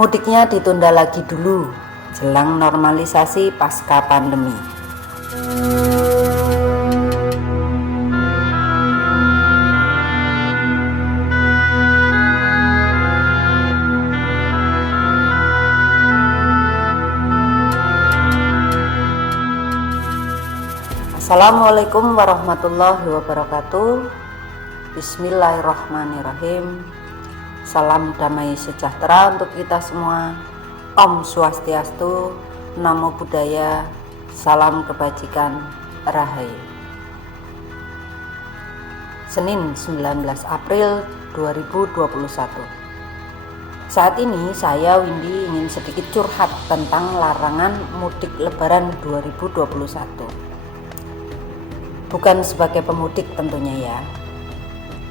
Mudiknya ditunda lagi dulu jelang normalisasi pasca pandemi. Assalamualaikum warahmatullahi wabarakatuh. Bismillahirrahmanirrahim. Salam damai sejahtera untuk kita semua. Om Swastiastu, Namo Buddhaya, salam kebajikan, Rahayu. Senin 19 April 2021. Saat ini saya Windy ingin sedikit curhat tentang larangan mudik lebaran 2021. Bukan sebagai pemudik tentunya ya,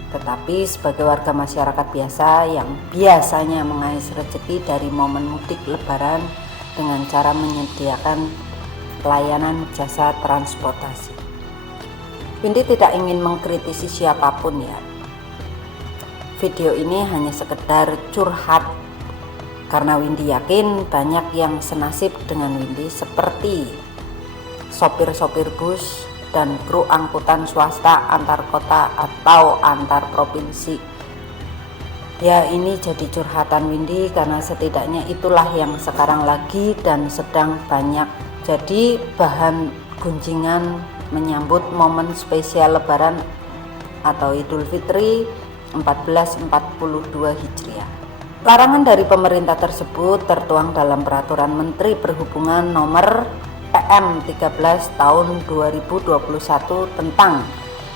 tetapi sebagai warga masyarakat biasa yang biasanya mengais rezeki dari momen mudik lebaran dengan cara menyediakan pelayanan jasa transportasi. Windy tidak ingin mengkritisi siapapun ya. Video ini hanya sekedar curhat karena Windy yakin banyak yang senasib dengan Windy seperti sopir-sopir bus dan kru angkutan swasta antar kota atau antar provinsi. Ya, ini jadi curhatan Windy karena setidaknya itulah yang sekarang lagi dan sedang banyak jadi bahan gunjingan menyambut momen spesial lebaran atau Idul Fitri 1442 Hijriah. Larangan dari pemerintah tersebut tertuang dalam Peraturan Menteri Perhubungan Nomor PM 13 tahun 2021 tentang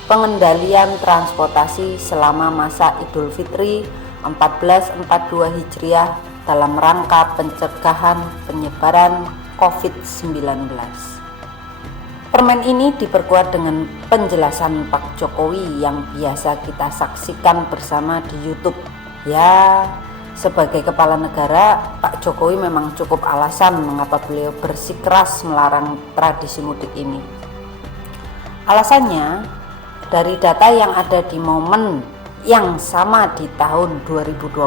pengendalian transportasi selama masa Idul Fitri 1442 Hijriah dalam rangka pencegahan penyebaran COVID-19. Permen ini diperkuat dengan penjelasan Pak Jokowi yang biasa kita saksikan bersama di YouTube. Ya, sebagai kepala negara, Pak Jokowi memang cukup alasan mengapa beliau bersikeras melarang tradisi mudik ini. Alasannya, dari data yang ada di momen yang sama di tahun 2020,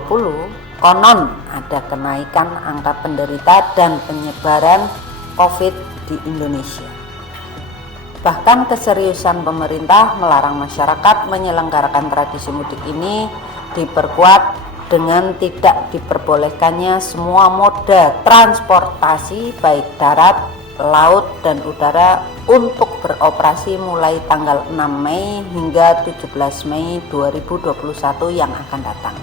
konon ada kenaikan angka penderita dan penyebaran COVID di Indonesia. Bahkan keseriusan pemerintah melarang masyarakat menyelenggarakan tradisi mudik ini diperkuat dengan tidak diperbolehkannya semua moda transportasi baik darat, laut, dan udara untuk beroperasi mulai tanggal 6 Mei hingga 17 Mei 2021 yang akan datang.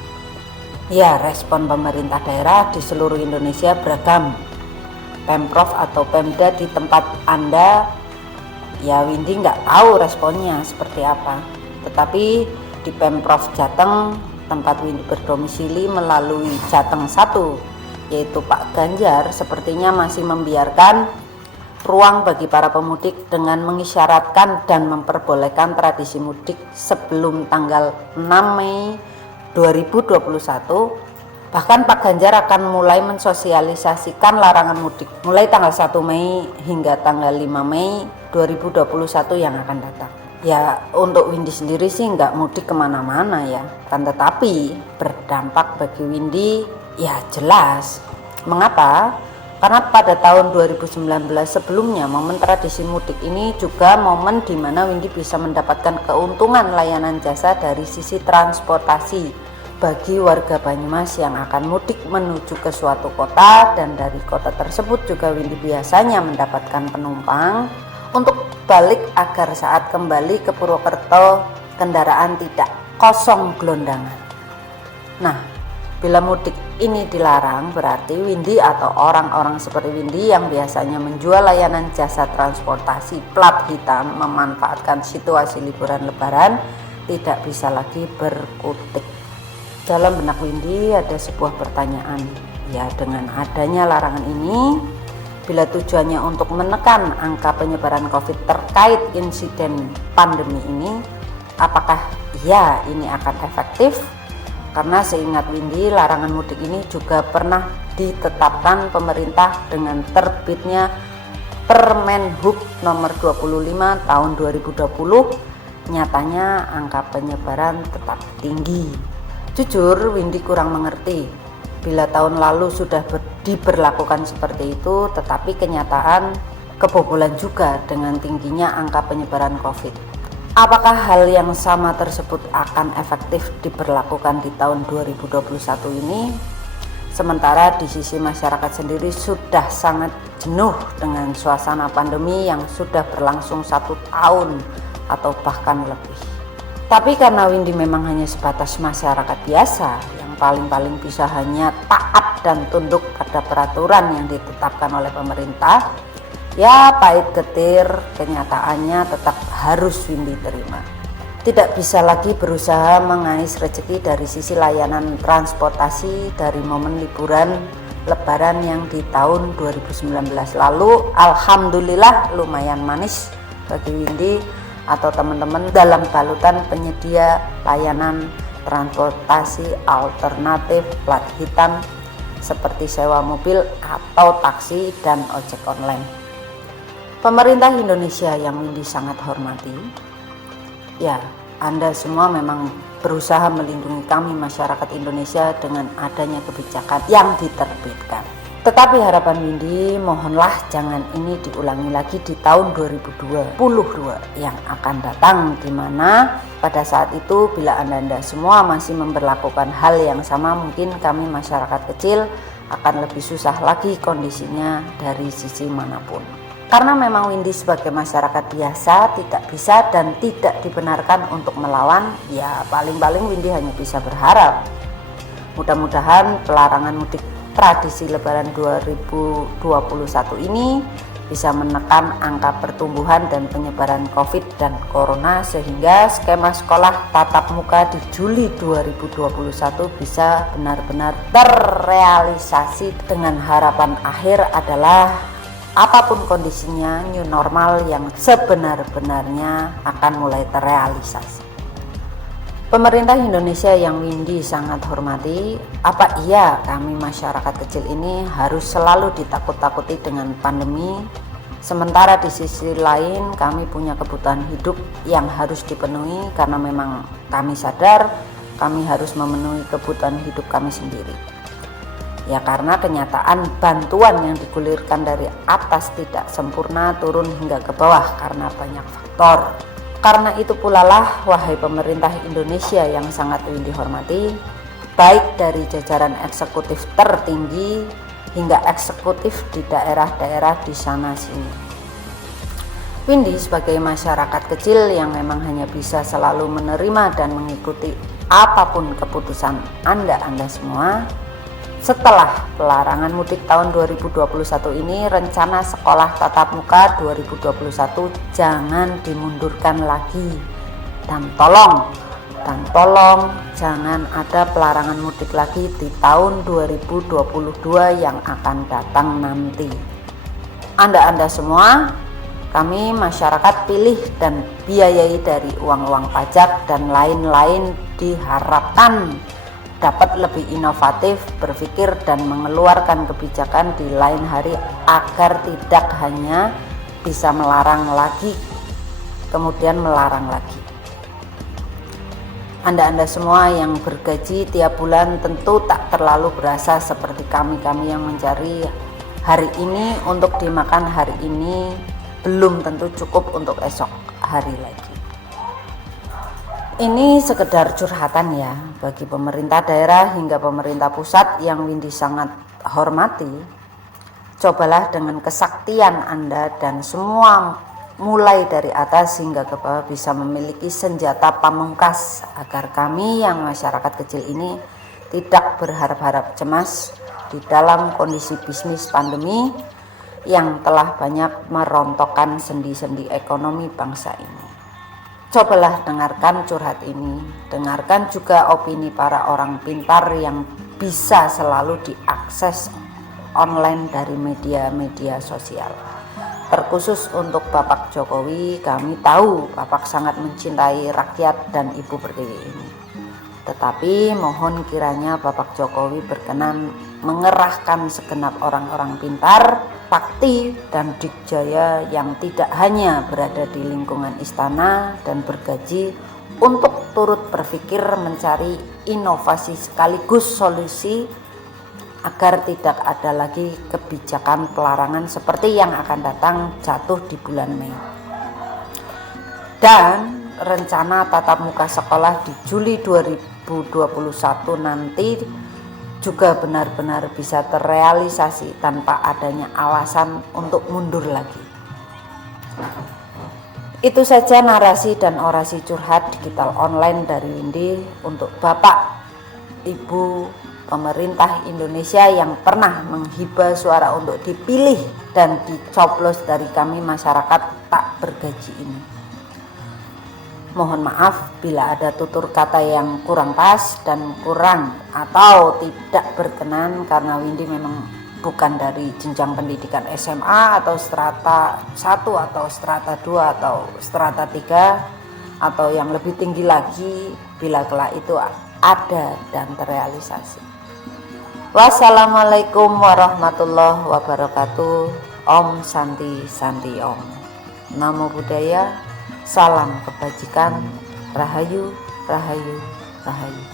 Ya, respon pemerintah daerah di seluruh Indonesia beragam. Pemprov atau Pemda di tempat Anda, ya Windy nggak tahu responnya seperti apa. Tetapi di Pemprov Jateng, tempat Windy berdomisili, melalui Jateng 1 yaitu Pak Ganjar, sepertinya masih membiarkan ruang bagi para pemudik dengan mengisyaratkan dan memperbolehkan tradisi mudik sebelum tanggal 6 Mei 2021. Bahkan Pak Ganjar akan mulai mensosialisasikan larangan mudik mulai tanggal 1 Mei hingga tanggal 5 Mei 2021 yang akan datang. Ya, untuk Windy sendiri sih nggak mudik kemana-mana ya, kan, tetapi berdampak bagi Windy ya jelas. Mengapa? Karena pada tahun 2019 sebelumnya momen tradisi mudik ini juga momen di mana Windy bisa mendapatkan keuntungan layanan jasa dari sisi transportasi bagi warga Banyumas yang akan mudik menuju ke suatu kota, dan dari kota tersebut juga Windy biasanya mendapatkan penumpang untuk balik agar saat kembali ke Purwokerto kendaraan tidak kosong gelondangan. Nah, bila mudik ini dilarang berarti Windy atau orang-orang seperti Windy yang biasanya menjual layanan jasa transportasi plat hitam memanfaatkan situasi liburan lebaran tidak bisa lagi berkutik. Dalam benak Windy ada sebuah pertanyaan, ya, dengan adanya larangan ini, bila tujuannya untuk menekan angka penyebaran COVID terkait insiden pandemi ini, apakah ya ini akan efektif? Karena seingat Windy, larangan mudik ini juga pernah ditetapkan pemerintah dengan terbitnya Permen Hub nomor 25 tahun 2020. Nyatanya angka penyebaran tetap tinggi. Jujur Windy kurang mengerti bila tahun lalu sudah diberlakukan seperti itu, tetapi kenyataan kebobolan juga dengan tingginya angka penyebaran COVID. Apakah hal yang sama tersebut akan efektif diberlakukan di tahun 2021 ini? Sementara di sisi masyarakat sendiri sudah sangat jenuh dengan suasana pandemi yang sudah berlangsung 1 tahun atau bahkan lebih. Tapi karena Windy memang hanya sebatas masyarakat biasa yang paling-paling bisa hanya taat dan tunduk pada peraturan yang ditetapkan oleh pemerintah, ya pahit getir kenyataannya tetap harus Windy terima. Tidak bisa lagi berusaha mengais rezeki dari sisi layanan transportasi dari momen liburan Lebaran yang di tahun 2019 lalu. Alhamdulillah lumayan manis bagi Windy atau teman-teman dalam balutan penyedia layanan transportasi alternatif plat hitam seperti sewa mobil atau taksi dan ojek online. Pemerintah Indonesia yang Windy sangat hormati, ya Anda semua memang berusaha melindungi kami masyarakat Indonesia dengan adanya kebijakan yang diterbitkan. Tetapi harapan Windy, mohonlah jangan ini diulangi lagi di tahun 2022 yang akan datang, di mana pada saat itu bila Anda semua masih memberlakukan hal yang sama, mungkin kami masyarakat kecil akan lebih susah lagi kondisinya dari sisi manapun. Karena memang Windy sebagai masyarakat biasa tidak bisa dan tidak dibenarkan untuk melawan, ya paling-paling Windy hanya bisa berharap mudah-mudahan pelarangan mudik tradisi Lebaran 2021 ini bisa menekan angka pertumbuhan dan penyebaran COVID dan Corona, sehingga skema sekolah tatap muka di Juli 2021 bisa benar-benar terrealisasi. Dengan harapan akhir adalah apapun kondisinya, new normal yang sebenar-benarnya akan mulai terrealisasi. Pemerintah Indonesia yang Windy sangat hormati, apa iya kami masyarakat kecil ini harus selalu ditakut-takuti dengan pandemi, sementara di sisi lain kami punya kebutuhan hidup yang harus dipenuhi karena memang kami sadar kami harus memenuhi kebutuhan hidup kami sendiri. Ya karena kenyataan bantuan yang digulirkan dari atas tidak sempurna turun hingga ke bawah karena banyak faktor. Karena itu pula lah, wahai pemerintah Indonesia yang sangat Windy hormati, baik dari jajaran eksekutif tertinggi hingga eksekutif di daerah-daerah di sana sini. Windy sebagai masyarakat kecil yang memang hanya bisa selalu menerima dan mengikuti apapun keputusan Anda semua. Setelah pelarangan mudik tahun 2021 ini, rencana sekolah tatap muka 2021 jangan dimundurkan lagi. Dan tolong jangan ada pelarangan mudik lagi di tahun 2022 yang akan datang nanti. Anda semua, kami masyarakat pilih dan biayai dari uang-uang pajak dan lain-lain diharapkan dapat lebih inovatif, berpikir dan mengeluarkan kebijakan di lain hari agar tidak hanya bisa melarang lagi, kemudian melarang lagi. Anda semua yang bergaji tiap bulan tentu tak terlalu berasa seperti kami yang mencari hari ini untuk dimakan hari ini, belum tentu cukup untuk esok hari lagi. Ini sekedar curhatan ya bagi pemerintah daerah hingga pemerintah pusat yang Windy sangat hormati. Cobalah dengan kesaktian Anda dan semua mulai dari atas hingga ke bawah bisa memiliki senjata pamungkas agar kami yang masyarakat kecil ini tidak berharap-harap cemas di dalam kondisi bisnis pandemi yang telah banyak merontokkan sendi-sendi ekonomi bangsa ini. Cobalah dengarkan curhat ini, dengarkan juga opini para orang pintar yang bisa selalu diakses online dari media-media sosial. Terkhusus untuk Bapak Jokowi, kami tahu Bapak sangat mencintai rakyat dan Ibu Pertiwi ini. Tetapi mohon kiranya Bapak Jokowi berkenan mengerahkan segenap orang-orang pintar, sakti dan dikjaya yang tidak hanya berada di lingkungan istana dan bergaji untuk turut berpikir mencari inovasi sekaligus solusi agar tidak ada lagi kebijakan pelarangan seperti yang akan datang jatuh di bulan Mei. Dan rencana tatap muka sekolah di Juli 2021 nanti juga benar-benar bisa terrealisasi tanpa adanya alasan untuk mundur lagi. Itu saja narasi dan orasi curhat digital online dari Windy untuk Bapak, Ibu, pemerintah Indonesia yang pernah menghibah suara untuk dipilih dan dicoblos dari kami masyarakat tak bergaji ini. Mohon maaf bila ada tutur kata yang kurang pas dan kurang atau tidak berkenan, karena Windy memang bukan dari jenjang pendidikan SMA atau strata 1 atau strata 2 atau strata 3 atau yang lebih tinggi lagi bila kelak itu ada dan terrealisasi. Wassalamualaikum warahmatullahi wabarakatuh. Om Santi Santi Om. Namo Buddhaya. Salam kebajikan. Rahayu, rahayu, rahayu.